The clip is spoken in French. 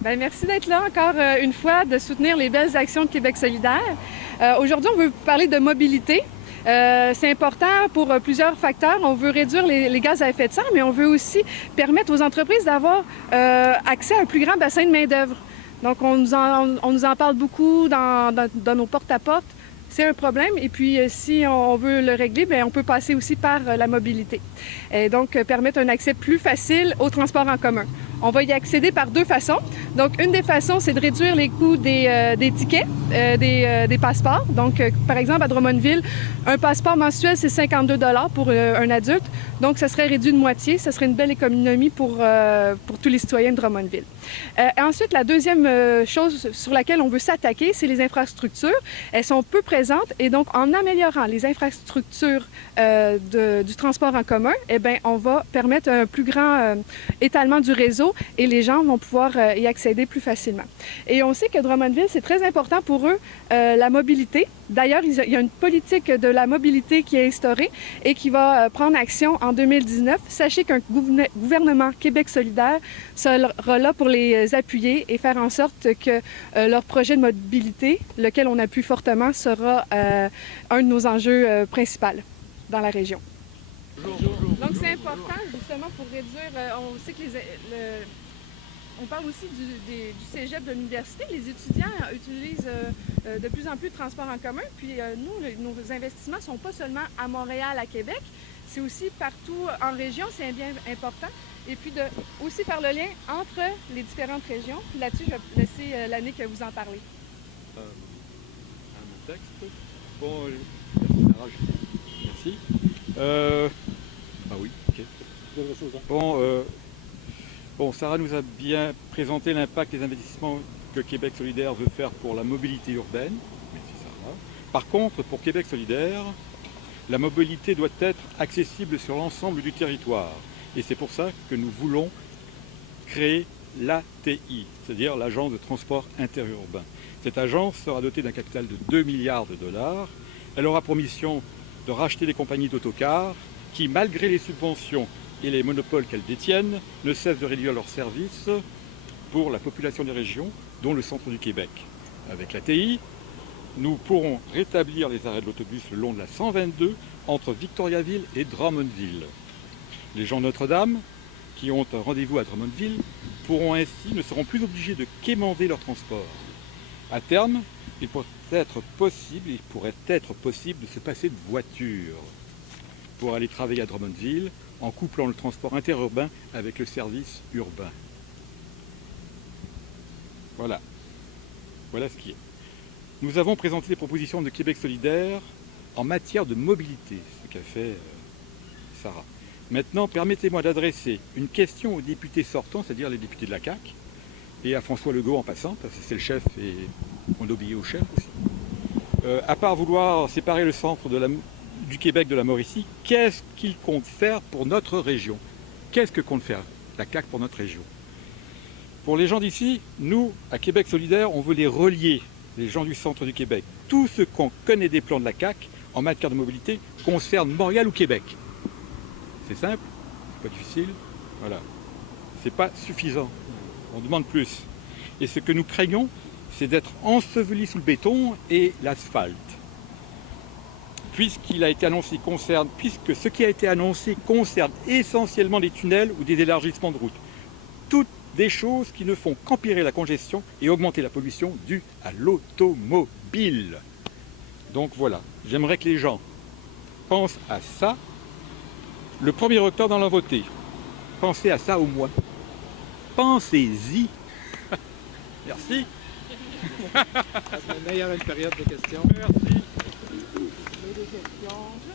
Bien, merci d'être là encore une fois, de soutenir les belles actions de Québec solidaire. Aujourd'hui, on veut parler de mobilité. C'est important pour plusieurs facteurs. On veut réduire les gaz à effet de serre, mais on veut aussi permettre aux entreprises d'avoir accès à un plus grand bassin de main-d'œuvre. Donc, on nous en parle beaucoup dans nos porte-à-porte. C'est un problème et puis si on veut le régler, bien, on peut passer aussi par la mobilité. Et donc, permettre un accès plus facile au transport en commun. On va y accéder par deux façons. Donc, une des façons, c'est de réduire les coûts des tickets, des passeports. Donc, par exemple, à Drummondville, un passeport mensuel, c'est 52 $ pour un adulte. Donc, ça serait réduit de moitié. Ça serait une belle économie pour tous les citoyens de Drummondville. Ensuite, la deuxième chose sur laquelle on veut s'attaquer, c'est les infrastructures. Elles sont peu présentes et donc, en améliorant les infrastructures du transport en commun, eh bien, on va permettre un plus grand étalement du réseau et les gens vont pouvoir y accéder plus facilement. Et on sait que Drummondville, c'est très important pour eux, la mobilité. D'ailleurs, il y a une politique de la mobilité qui est instaurée et qui va prendre action en 2019. Sachez qu'un gouvernement Québec solidaire sera là pour les appuyer et faire en sorte que leur projet de mobilité, lequel on appuie fortement, sera un de nos enjeux principaux dans la région. Donc c'est important justement pour réduire, on sait que on parle aussi du cégep de l'université. Les étudiants utilisent de plus en plus de transports en commun. Puis nous, nos investissements ne sont pas seulement à Montréal, à Québec, c'est aussi partout en région, c'est bien important. Et puis de aussi faire le lien entre les différentes régions. Puis là-dessus, je vais laisser Lannick vous en parler. Un texte. Bon, merci Sarah. Merci. Ah oui, ok. Bon, Sarah nous a bien présenté l'impact des investissements que Québec solidaire veut faire pour la mobilité urbaine. Merci Sarah. Par contre, pour Québec solidaire, la mobilité doit être accessible sur l'ensemble du territoire. Et c'est pour ça que nous voulons créer l'ATI, c'est-à-dire l'Agence de transport interurbain. Cette agence sera dotée d'un capital de 2 milliards de dollars. Elle aura pour mission de racheter les compagnies d'autocars qui, malgré les subventions et les monopoles qu'elles détiennent, ne cessent de réduire leurs services pour la population des régions, dont le centre du Québec. Avec l'ATI, nous pourrons rétablir les arrêts de l'autobus le long de la 122 entre Victoriaville et Drummondville. Les gens de Notre-Dame, qui ont un rendez-vous à Drummondville, ne seront plus obligés de quémander leur transport. À terme, il pourrait être possible de se passer de voiture pour aller travailler à Drummondville en couplant le transport interurbain avec le service urbain. Voilà ce qui est. Nous avons présenté les propositions de Québec solidaire en matière de mobilité, ce qu'a fait Sarah. Maintenant, permettez-moi d'adresser une question aux députés sortants, c'est-à-dire les députés de la CAQ, et à François Legault en passant, parce que c'est le chef et on obéit au chef aussi. À part vouloir séparer le centre du Québec de la Mauricie, qu'est-ce qu'il compte faire pour notre région? Qu'est-ce que compte faire la CAQ pour notre région? Pour les gens d'ici, nous, à Québec solidaire, on veut les relier, les gens du centre du Québec. Tout ce qu'on connaît des plans de la CAQ en matière de mobilité concerne Montréal ou Québec. C'est simple, c'est pas difficile, voilà. C'est pas suffisant, on demande plus. Et ce que nous craignons, c'est d'être ensevelis sous le béton et l'asphalte. Puisque ce qui a été annoncé concerne essentiellement des tunnels ou des élargissements de routes. Toutes des choses qui ne font qu'empirer la congestion et augmenter la pollution due à l'automobile. Donc voilà, j'aimerais que les gens pensent à ça le 1er octobre dans leur voter. Pensez à ça au moins. Pensez-y. Merci. La meilleure période de questions. Merci. Des questions.